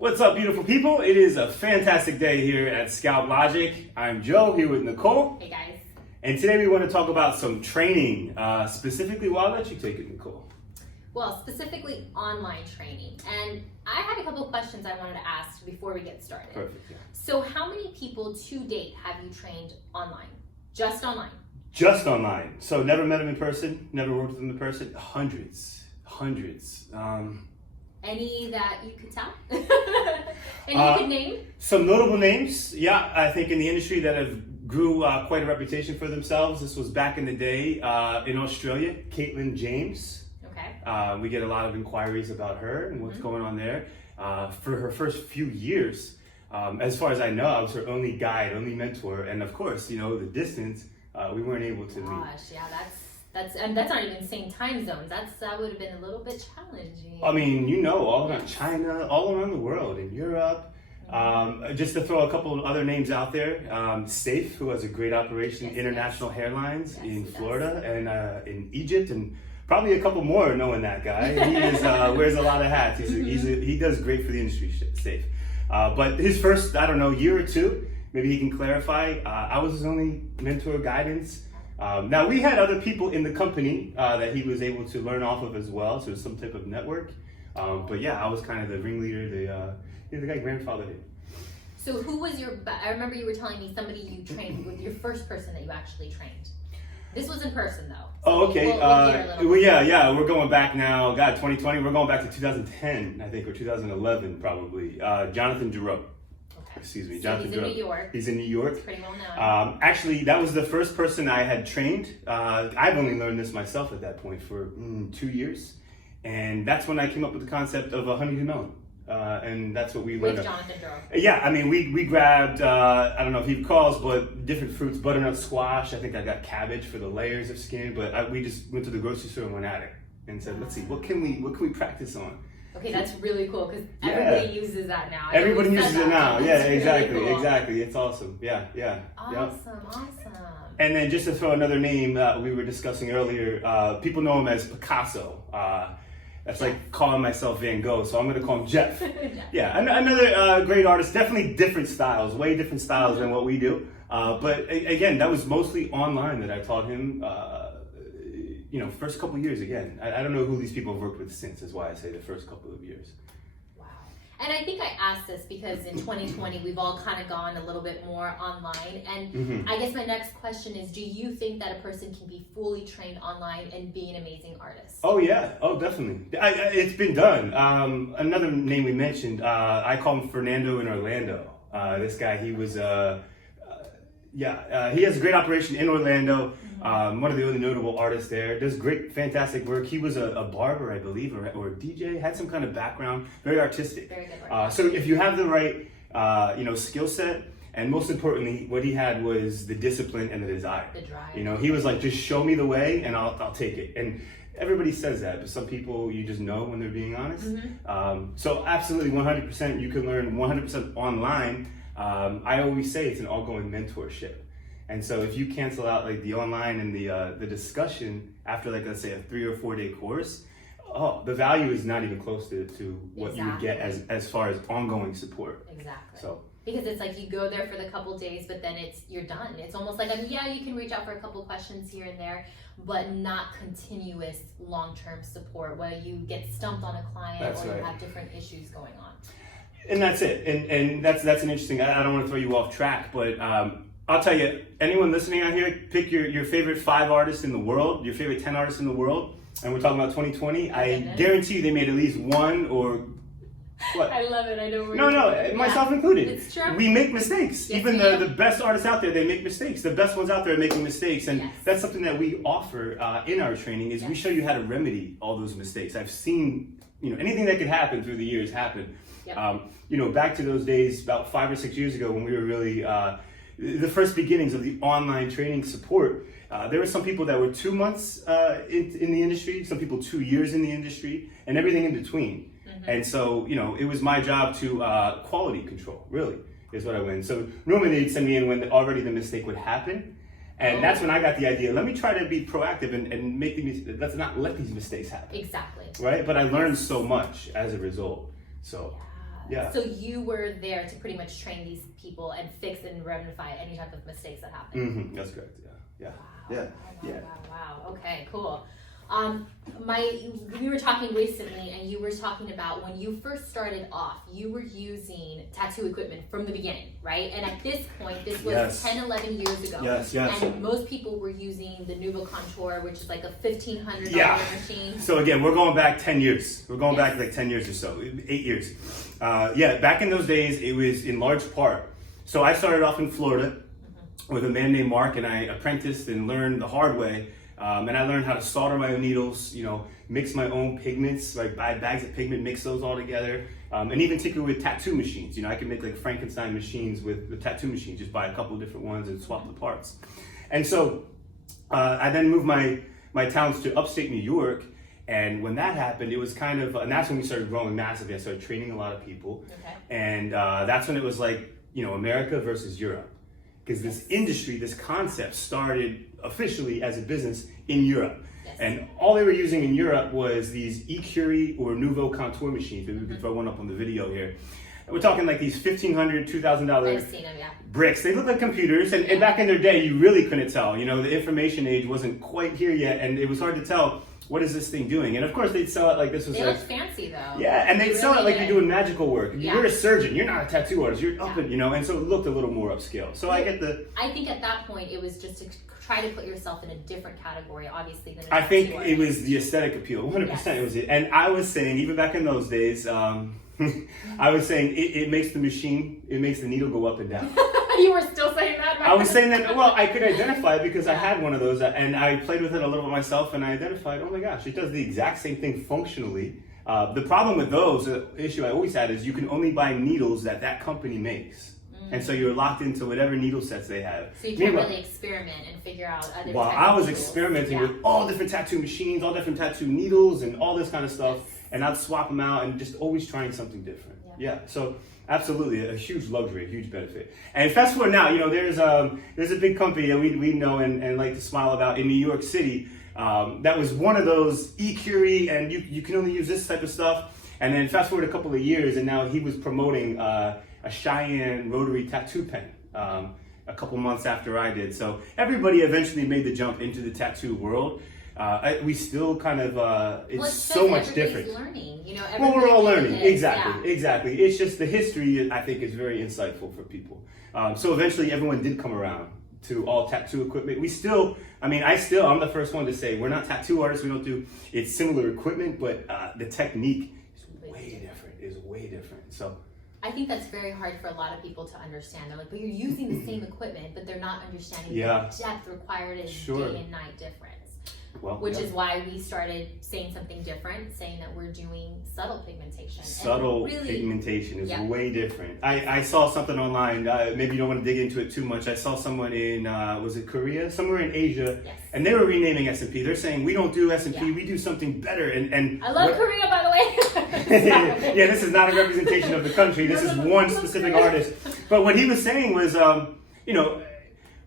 What's up, beautiful people? It is a fantastic day here at Scalp Logic. I'm Joe, here with Nicole. Hey guys. And today we want to talk about some training. Specifically, well, I'll let you take it, Nicole. Well, specifically online training. And I had a couple of questions I wanted to ask before we get started. Perfect. Yeah. So how many people to date have you trained online? Just online? Just online. So never met him in person, never worked with him in person. Hundreds. Any that you could tell? Any you could name? Some notable names, yeah, I think in the industry that have grew quite a reputation for themselves. This was back in the day in Australia, Caitlin James. Okay. We get a lot of inquiries about her and what's going on there. For her first few years, as far as I know, I was her only guide, only mentor. And of course, you know, the distance, we weren't able to meet. Gosh, yeah, that's not even same time zones. That would have been a little bit challenging. I mean, you know, all around China, all around the world, in Europe. Just to throw a couple of other names out there, Safe, who has a great operation, International Hairlines in Florida and in Egypt, and probably a couple more knowing that guy. He is, wears a lot of hats. He does great for the industry, Safe. But his first, I don't know, year or two, maybe he can clarify, I was his only mentor guidance. Now we had other people in the company that he was able to learn off of as well, so some type of network. But yeah, I was kind of the ringleader, the guy grandfather did. So who was I remember you were telling me somebody you trained with, your first person that you actually trained. This was in person though. So oh, okay. We'll Yeah, we're going back now. God, 2020, we're going back to 2010, I think, or 2011 probably. Jonathan Giroux. Excuse me, so Jonathan he's in New York. He's in New York. It's pretty well known. Actually, that was the first person I had trained. I've only learned this myself at that point for 2 years. And that's when I came up with the concept of a honeydew melon. And that's what we learned. With Jonathan Giroux. Yeah, I mean, we grabbed, I don't know if he recalls, but different fruits, butternut squash. I think I got cabbage for the layers of skin. But we just went to the grocery store and went at it and said, let's see, what can we practice on? Okay, that's really cool because everybody uses that now. Everybody uses it now. Yeah, exactly, really cool. Exactly. It's awesome. Yeah. Awesome. And then just to throw another name we were discussing earlier, people know him as Picasso. That's like calling myself Van Gogh, so I'm going to call him Jeff. Yeah, another great artist. Definitely different styles, way different styles than what we do. But again, that was mostly online that I taught him. First couple of years again. I don't know who these people have worked with since, is why I say the first couple of years. Wow. And I think I asked this because in 2020, we've all kind of gone a little bit more online. And I guess my next question is, do you think that a person can be fully trained online and be an amazing artist? Oh, yeah. Oh, definitely. It's been done. Another name we mentioned, I call him Fernando in Orlando. This guy, he was... he has a great operation in Orlando. One of the only notable artists there. Does great, fantastic work. He was a barber, I believe, or a DJ. Had some kind of background. Very artistic. Very good work. So if you have the right, skill set, and most importantly, what he had was the discipline and the desire. The drive. He was like, just show me the way, and I'll take it. And everybody says that, but some people you just know when they're being honest. So absolutely, 100%, you can learn 100% online. I always say it's an ongoing mentorship. And so if you cancel out like the online and the discussion after like, let's say a 3 or 4 day course, the value is not even close to what you would get as far as ongoing support. Exactly. So because it's like you go there for the couple days, but then you're done. It's almost like, you can reach out for a couple questions here and there, but not continuous long-term support where you get stumped on a client you have different issues going on. And that's it. And that's an interesting, I don't want to throw you off track, but I'll tell you, anyone listening out here, pick your favorite 5 artists in the world, your favorite 10 artists in the world, and we're talking about 2020. I guarantee you they made at least one or what? I love it. I know. No, myself included. It's true. We make mistakes. Yes, even the best artists out there, they make mistakes. The best ones out there are making mistakes, and that's something that we offer in our training. Is we show you how to remedy all those mistakes. I've seen anything that could happen through the years happen. Yep. Back to those days about 5 or 6 years ago when we were really the first beginnings of the online training support. There were some people that were 2 months in the industry, some people 2 years in the industry, and everything in between. And so, it was my job to quality control, really, is what I went. So normally they'd send me in when already the mistake would happen. And that's when I got the idea, let me try to be proactive and make let's not let these mistakes happen. Exactly. Right? But I learned so much as a result. So Yeah. So you were there to pretty much train these people and fix and rectify any type of mistakes that happen. Mm-hmm. That's correct. Yeah. Wow. Yeah. Wow. Okay. Cool. We were talking recently, and you were talking about when you first started off, you were using tattoo equipment from the beginning, right? And at this point, this was 10, 11 years ago. Yes. And most people were using the Nouveau Contour, which is like a $1,500 machine. So again, we're going back 10 years. We're going back like 10 years or so, 8 years. Back in those days, it was in large part. So I started off in Florida with a man named Mark, and I apprenticed and learned the hard way. And I learned how to solder my own needles, mix my own pigments, like buy bags of pigment, mix those all together, and even tinker with tattoo machines. I can make like Frankenstein machines with the tattoo machines, just buy a couple of different ones and swap the parts. And so I then moved my talents to upstate New York. And when that happened, it was kind of, and that's when we started growing massively. I started training a lot of people. Okay. And that's when it was like, America versus Europe. Because this industry, this concept started officially as a business in Europe. Yes. And all they were using in Europe was these E-Curie or Nouveau Contour machines. Maybe we can throw one up on the video here. And we're talking like these $1,500, $2,000 bricks. They look like computers. And back in their day, you really couldn't tell. The information age wasn't quite here yet. And it was hard to tell, what is this thing doing? And of course, they'd sell it like this was They look fancy though. Yeah, and they'd sell it like you're doing magical work. Yeah. You're a surgeon. You're not a tattoo artist. You're up and, and so it looked a little more upscale. So I get the... I think at that point, it was just to try to put yourself in a different category, obviously, than a I think tattoo it was the aesthetic appeal. 100% it was it. And I was saying, even back in those days, I was saying it makes the machine, it makes the needle go up and down. You were still saying that? Right? I was saying that, well, I could identify it because I had one of those and I played with it a little bit myself and I identified, oh my gosh, it does the exact same thing functionally. The problem with those, the issue I always had is you can only buy needles that company makes. And so you're locked into whatever needle sets they have. So you can't really experiment and figure out other Well, I was experimenting with all different tattoo machines, all different tattoo needles and all this kind of stuff. And I'd swap them out and just always trying something different. Yeah. So absolutely a huge luxury, a huge benefit. And fast forward now, there's a big company that we know and like to smile about in New York City. That was one of those E-Curie and you can only use this type of stuff. And then fast forward a couple of years and now he was promoting a Cheyenne rotary tattoo pen a couple months after I did. So everybody eventually made the jump into the tattoo world. We still kind of, it's so much different. Learning, well, we're all learning. Exactly. It's just the history, I think, is very insightful for people. So eventually everyone did come around to all tattoo equipment. I'm the first one to say, we're not tattoo artists, it's similar equipment, but the technique is way different. So I think that's very hard for a lot of people to understand. They're like, but you're using the same equipment, but they're not understanding the depth required in day and night difference. Which is why we started saying something different, saying that we're doing subtle pigmentation. Pigmentation is way different. I saw something online, maybe you don't want to dig into it too much. I saw someone in, was it Korea? Somewhere in Asia, and they were renaming S&P. They're saying, we don't do S&P, we do something better. And I love Korea, by the way. Yeah, this is not a representation of the country. This is one specific artist. But what he was saying was,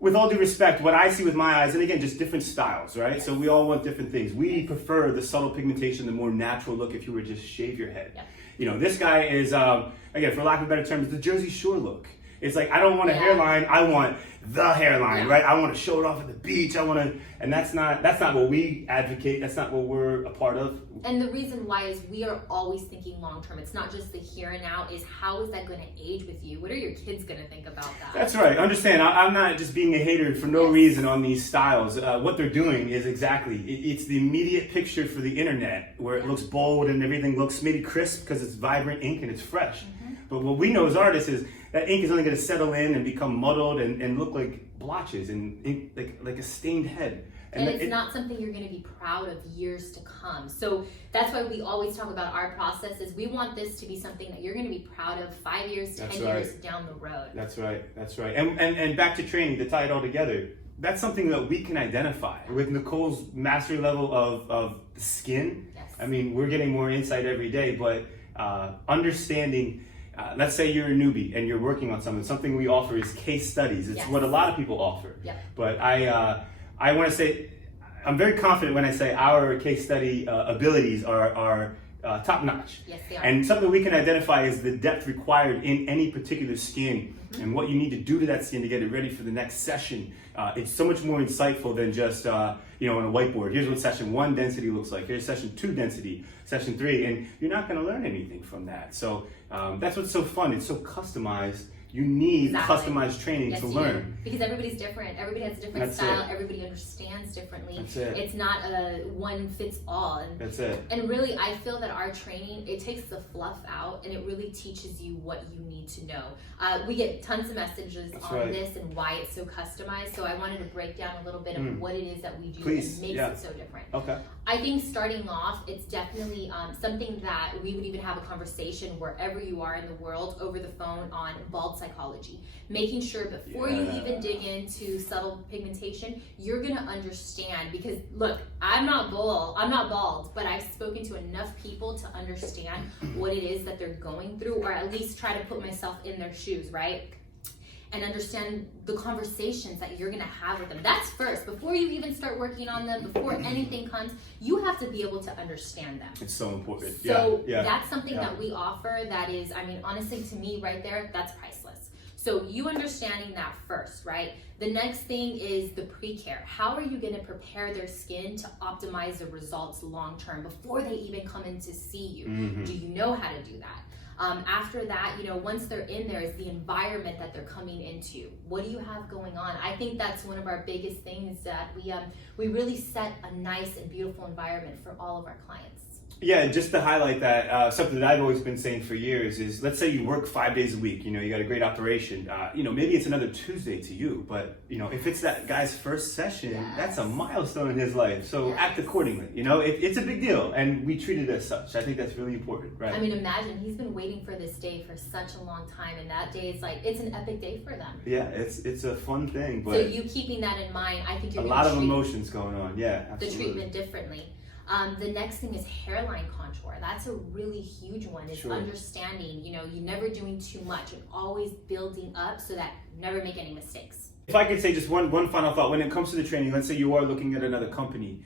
with all due respect, what I see with my eyes, and again, just different styles, right? So we all want different things. We prefer the subtle pigmentation, the more natural look if you were to just shave your head. This guy is, again, for lack of better terms, the Jersey Shore look. It's like, I don't want a hairline, I want the hairline, right? I want to show it off at the beach, and that's not what we advocate, that's not what we're a part of. And the reason why is we are always thinking long term. It's not just the here and now, is how is that going to age with you? What are your kids going to think about that? That's right, understand, I'm not just being a hater for no reason on these styles. What they're doing is it's the immediate picture for the internet, where it looks bold and everything looks maybe crisp because it's vibrant ink and it's fresh. But what we know as artists is that ink is only going to settle in and become muddled and look like blotches and ink, like a stained head. And it's not something you're going to be proud of years to come. So that's why we always talk about our process is we want this to be something that you're going to be proud of 5 years, 10 years down the road. That's right. And back to training, to tie it all together, that's something that we can identify. With Nichole's mastery level of the skin, I mean, we're getting more insight every day, but understanding... let's say you're a newbie and you're working on something we offer is case studies. It's what a lot of people offer. But I want to say, I'm very confident when I say our case study abilities are top notch. Yes, they are. And something we can identify is the depth required in any particular skin and what you need to do to that skin to get it ready for the next session. It's so much more insightful than just, on a whiteboard. Here's what session 1 density looks like. Here's session 2 density, session 3, and you're not going to learn anything from that. So that's what's so fun. It's so customized. You need customized training to learn. Because everybody's different. Everybody has a different style. Everybody understands differently. That's it. It's not a one fits all. And that's it. And really, I feel that our training, it takes the fluff out and it really teaches you what you need to know. We get tons of messages on this and why it's so customized. So I wanted to break down a little bit of what it is that we do that makes it so different. Okay. I think starting off, it's definitely something that we would even have a conversation wherever you are in the world over the phone on bald psychology. Making sure before you even dig into subtle pigmentation, you're gonna understand, because look, I'm not bald, but I've spoken to enough people to understand what it is that they're going through, or at least try to put myself in their shoes, right? And understand the conversations that you're gonna have with them. That's first. Before you even start working on them, before anything comes, you have to be able to understand them. It's so important. So that's something that we offer that is, honestly, to me right there, that's priceless. So you understanding that first, right? The next thing is the pre-care. How are you gonna prepare their skin to optimize the results long-term before they even come in to see you? Do you know how to do that? After that, once they're in there, is the environment that they're coming into. What do you have going on? I think that's one of our biggest things, that we really set a nice and beautiful environment for all of our clients. Yeah, just to highlight that, something that I've always been saying for years is, let's say you work 5 days a week, you got a great operation, maybe it's another Tuesday to you, but if it's that guy's first session, that's a milestone in his life. So act accordingly, it's a big deal, and we treat it as such. I think that's really important, right? Imagine he's been waiting for this day for such a long time, and that day is it's an epic day for them. Yeah, it's a fun thing, but so you keeping that in mind, I think you're a lot of emotions going on. Yeah, absolutely. The treatment differently. The next thing is hairline contour. That's a really huge one. It's understanding, you're never doing too much and always building up so that you never make any mistakes. If I could say just one final thought, when it comes to the training, let's say you are looking at another company,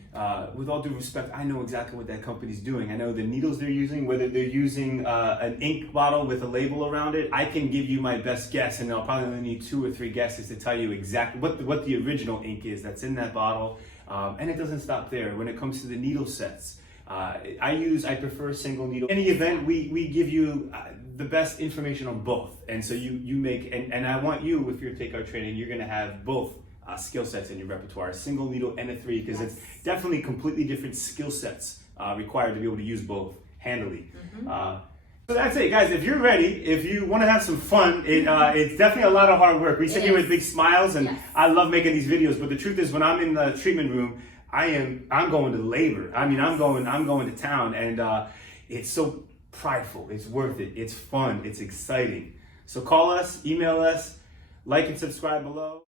with all due respect, I know exactly what that company's doing. I know the needles they're using, whether they're using an ink bottle with a label around it. I can give you my best guess, and I'll probably only need 2 or 3 guesses to tell you exactly what the original ink is that's in that bottle. And it doesn't stop there. When it comes to the needle sets, I prefer single needle. In any event, we give you the best information on both. And so you make, and I want you, if you take our training, you're gonna have both skill sets in your repertoire, a single needle and a 3, because it's definitely completely different skill sets required to be able to use both handily. So that's it, guys. If you're ready, if you want to have some fun, it's definitely a lot of hard work. We sit here with big smiles, and I love making these videos. But the truth is, when I'm in the treatment room, I'm going to labor. I'm going to town, and it's so prideful. It's worth it. It's fun. It's exciting. So call us, email us, like and subscribe below.